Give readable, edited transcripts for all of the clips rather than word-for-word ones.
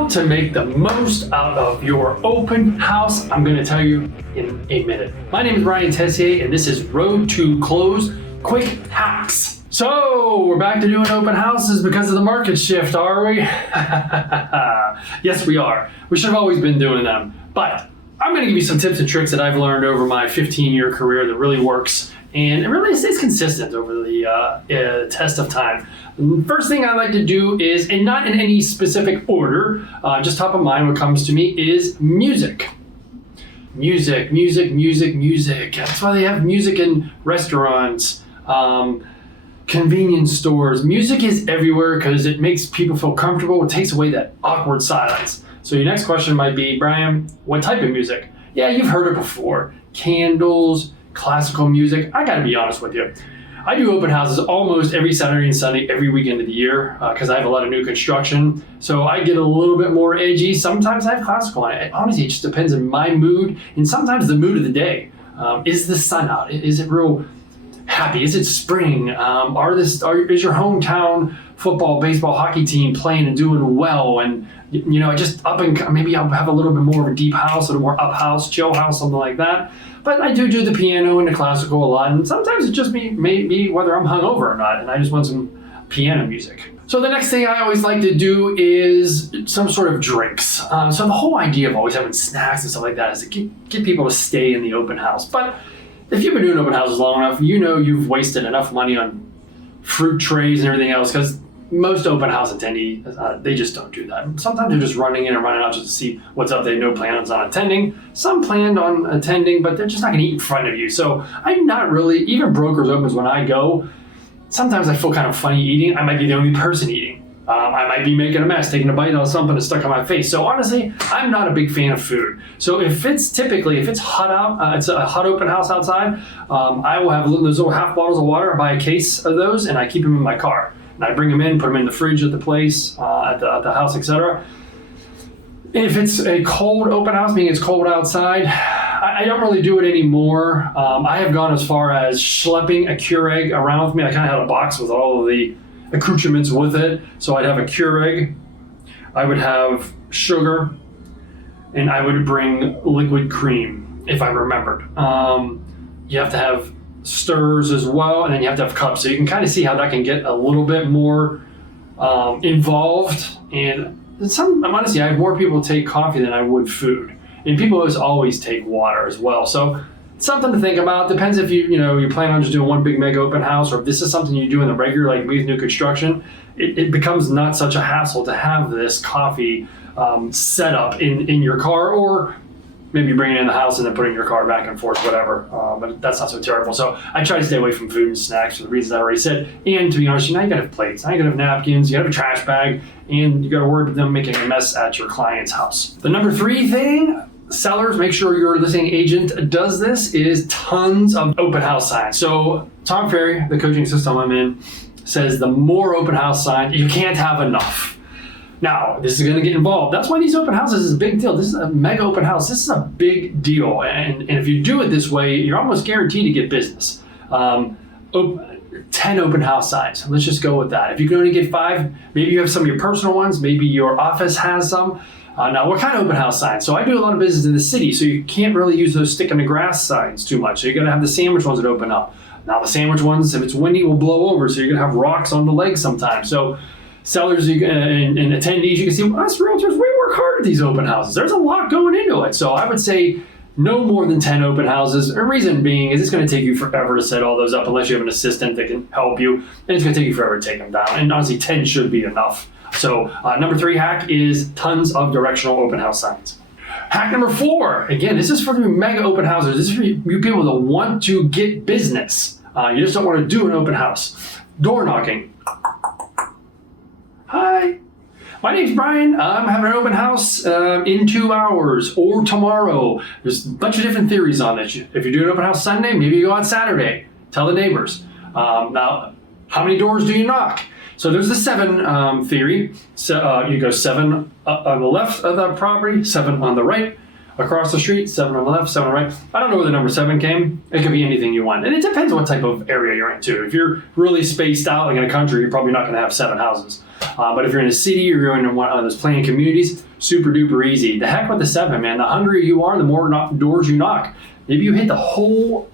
How to make the most out of your open house, I'm going to tell you in a minute. My name is Brian Teyssier, and this is Road to Close Quick Hacks. So, we're back to doing open houses because of the market shift, are we? Yes, we are. We should have always been doing them. But I'm going to give you some tips and tricks that I've learned over my 15-year career that really works. And it really stays consistent over the test of time. First thing I like to do is, and not in any specific order, just top of mind what comes to me is music. Music. That's why they have music in restaurants, convenience stores. Music is everywhere because it makes people feel comfortable. It takes away that awkward silence. So your next question might be, Brian, what type of music? Yeah, you've heard it before. Candles, classical music. I gotta be honest with you. I do open houses almost every Saturday and Sunday, every weekend of the year, because I have a lot of new construction. So I get a little bit more edgy. Sometimes I have classical on it. Honestly, it just depends on my mood and sometimes the mood of the day. Is the sun out? Is it real happy? Is it spring? Is your hometown football, baseball, hockey team playing and doing well? And just maybe I'll have a little bit more of a deep house, a little more up house, chill house, something like that. But I do the piano and the classical a lot, and sometimes it's just me whether I'm hungover or not, and I just want some piano music. So the next thing I always like to do is some sort of drinks. So the whole idea of always having snacks and stuff like that is to get people to stay in the open house. But if you've been doing open houses long enough, you've wasted enough money on fruit trays and everything else, because most open house attendees, they just don't do that. Sometimes they're just running in and running out just to see what's up. They have no plans on attending. Some planned on attending, but they're just not going to eat in front of you. So I'm not really, even brokers opens when I go, sometimes I feel kind of funny eating. I might be the only person eating. I might be making a mess, taking a bite out of something that's stuck on my face. So honestly, I'm not a big fan of food. So if it's hot out, it's a hot open house outside, I will have those little half bottles of water. I buy a case of those and I keep them in my car. And I bring them in, put them in the fridge at the place, at the house, etc. If it's a cold open house, meaning it's cold outside, I don't really do it anymore. I have gone as far as schlepping a Keurig around with me. I kind of had a box with all of the accoutrements with it. So I'd have a Keurig, I would have sugar, and I would bring liquid cream, if I remembered. You have to have stirs as well, and then you have to have cups. So you can kind of see how that can get a little bit more involved. And honestly, I have more people take coffee than I would food. And people always take water as well. So it's something to think about. Depends if you plan on just doing one big mega open house, or if this is something you do in the regular, like with new construction, it becomes not such a hassle to have this coffee set up in your car, or maybe bring it in the house and then put it in your car back and forth, whatever. But that's not so terrible. So I try to stay away from food and snacks for the reasons I already said. And to be honest, now you gotta have plates, now you gotta have napkins, you gotta have a trash bag, and you gotta worry about them making a mess at your client's house. The number 3 thing, sellers, make sure your listing agent does this, is tons of open house signs. So Tom Ferry, the coaching system I'm in, says the more open house signs, you can't have enough. Now, this is going to get involved. That's why these open houses is a big deal. This is a mega open house. This is a big deal. And if you do it this way, you're almost guaranteed to get business. 10 open house signs. Let's just go with that. If you can only get 5, maybe you have some of your personal ones. Maybe your office has some. Now, what kind of open house signs? So I do a lot of business in the city, so you can't really use those stick in the grass signs too much. So you're going to have the sandwich ones that open up. Now, the sandwich ones, if it's windy, will blow over. So you're going to have rocks on the legs sometimes. So sellers and attendees, you can see, us realtors, we work hard at these open houses. There's a lot going into it. So I would say no more than 10 open houses. The reason being is it's going to take you forever to set all those up unless you have an assistant that can help you. And it's going to take you forever to take them down. And honestly, 10 should be enough. So number 3 hack is tons of directional open house signs. Hack number 4, again, this is for the mega open houses. This is for you people that want to get business. You just don't want to do an open house. Door knocking. Hi, my name's Brian. I'm having an open house in 2 hours or tomorrow. There's a bunch of different theories on this. If you're doing an open house Sunday, maybe you go on Saturday. Tell the neighbors. Now, how many doors do you knock? So there's the 7 theory. So you go 7 on the left of the property, 7 on the right, across the street, 7 on the left, 7 on the right. I don't know where the number 7 came. It could be anything you want. And it depends what type of area you're into. If you're really spaced out, like in a country, you're probably not going to have 7 houses. But if you're in a city or you're in one of those planned communities, super duper easy. The heck with the 7, man. The hungrier you are, the more doors you knock. Maybe you hit the whole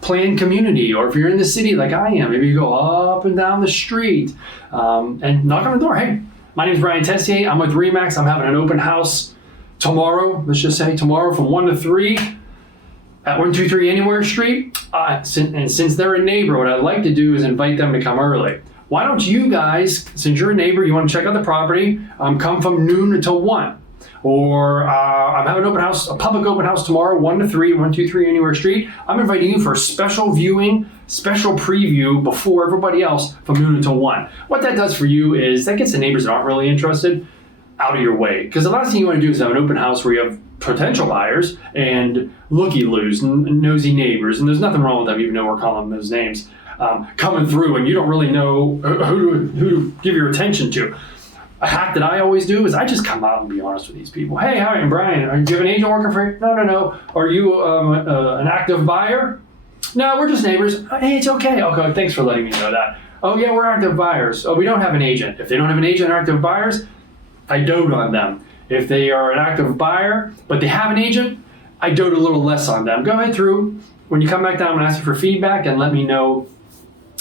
planned community, or if you're in the city like I am, maybe you go up and down the street and knock on the door. Hey, my name is Brian Teyssier. I'm with Remax. I'm having an open house tomorrow. Let's just say tomorrow from 1 to 3 at 123 Anywhere Street. And since they're a neighbor, what I'd like to do is invite them to come early. Why don't you guys, since you're a neighbor, you want to check out the property, come from noon until 1. Or I'm having an open house, a public open house tomorrow, 1 to 3, 123 Anywhere Street. I'm inviting you for a special viewing, special preview before everybody else from noon until 1. What that does for you is that gets the neighbors that aren't really interested out of your way. Because the last thing you want to do is have an open house where you have potential buyers and looky-loos and nosy neighbors, and there's nothing wrong with them, even though we're calling them those names, coming through and you don't really know who to give your attention to. A hack that I always do is I just come out and be honest with these people. Hey, how are you, Brian? Do you have an agent working for you? No. Are you an active buyer? No, we're just neighbors. Hey, it's okay. Okay, thanks for letting me know that. Oh yeah, we're active buyers. Oh, we don't have an agent. If they don't have an agent or active buyers, I dote on them. If they are an active buyer, but they have an agent, I dote a little less on them. Go ahead through. When you come back down, I'm gonna ask you for feedback and let me know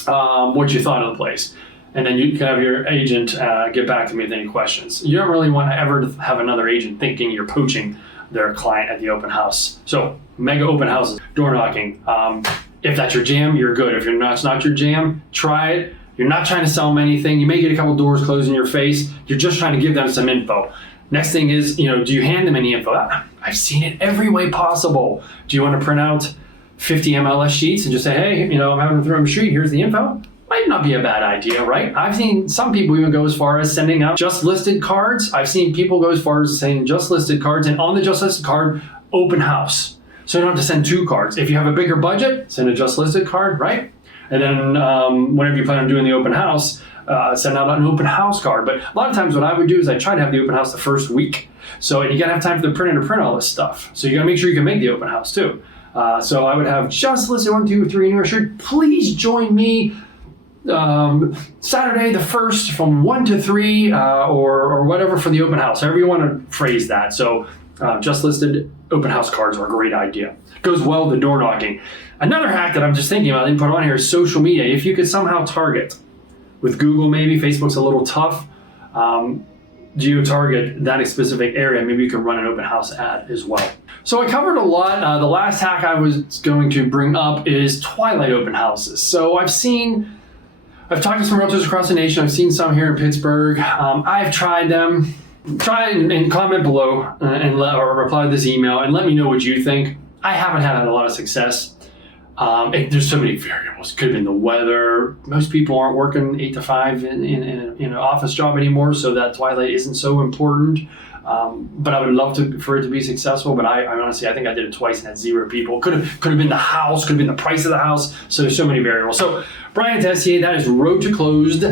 what you thought of the place. And then you can have your agent get back to me with any questions. You don't really want to ever have another agent thinking you're poaching their client at the open house. So mega open houses, door knocking. If that's your jam, you're good. If it's not your jam, try it. You're not trying to sell them anything. You may get a couple doors closed in your face. You're just trying to give them some info. Next thing is, do you hand them any info? I've seen it every way possible. Do you want to print out 50 MLS sheets and just say, hey, I'm having to throw them a street. Here's the info. Might not be a bad idea, right? I've seen some people even go as far as sending out just listed cards. I've seen people go as far as saying just listed cards, and on the just listed card, open house. So you don't have to send 2 cards. If you have a bigger budget, send a just listed card, right? And then whenever you plan on doing the open house, send out an open house card. But a lot of times what I would do is I try to have the open house the first week. And you gotta have time for the printer to print all this stuff. So you gotta make sure you can make the open house too. So I would have just listed 1, 2, 3 Anywhere Street. Please join me Saturday the 1st from 1 to 3 or whatever for the open house, however you want to phrase that. So just listed open house cards are a great idea. Goes well with the door knocking. Another hack that I'm just thinking about, I didn't put on here, is social media. If you could somehow target with Google, maybe Facebook's a little tough, geo-target that specific area, maybe you can run an open house ad as well. So I covered a lot. The last hack I was going to bring up is twilight open houses. So I've talked to some realtors across the nation. I've seen some here in Pittsburgh. I've tried them. Try and comment below or reply to this email and let me know what you think. I haven't had a lot of success. There's so many variables. Could have been the weather. Most people aren't working 8 to 5 in an office job anymore, so that twilight isn't so important. But I would love for it to be successful. But I honestly, I think I did it twice and had 0 people. Could have been the house. Could have been the price of the house. So there's so many variables. So Brian Teyssier, that is Road to Closed.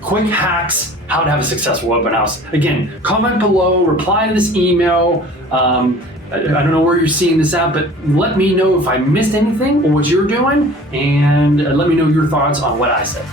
Quick hacks, how to have a successful open house. Again, comment below, reply to this email. I don't know where you're seeing this at, but let me know if I missed anything or what you're doing, and let me know your thoughts on what I said.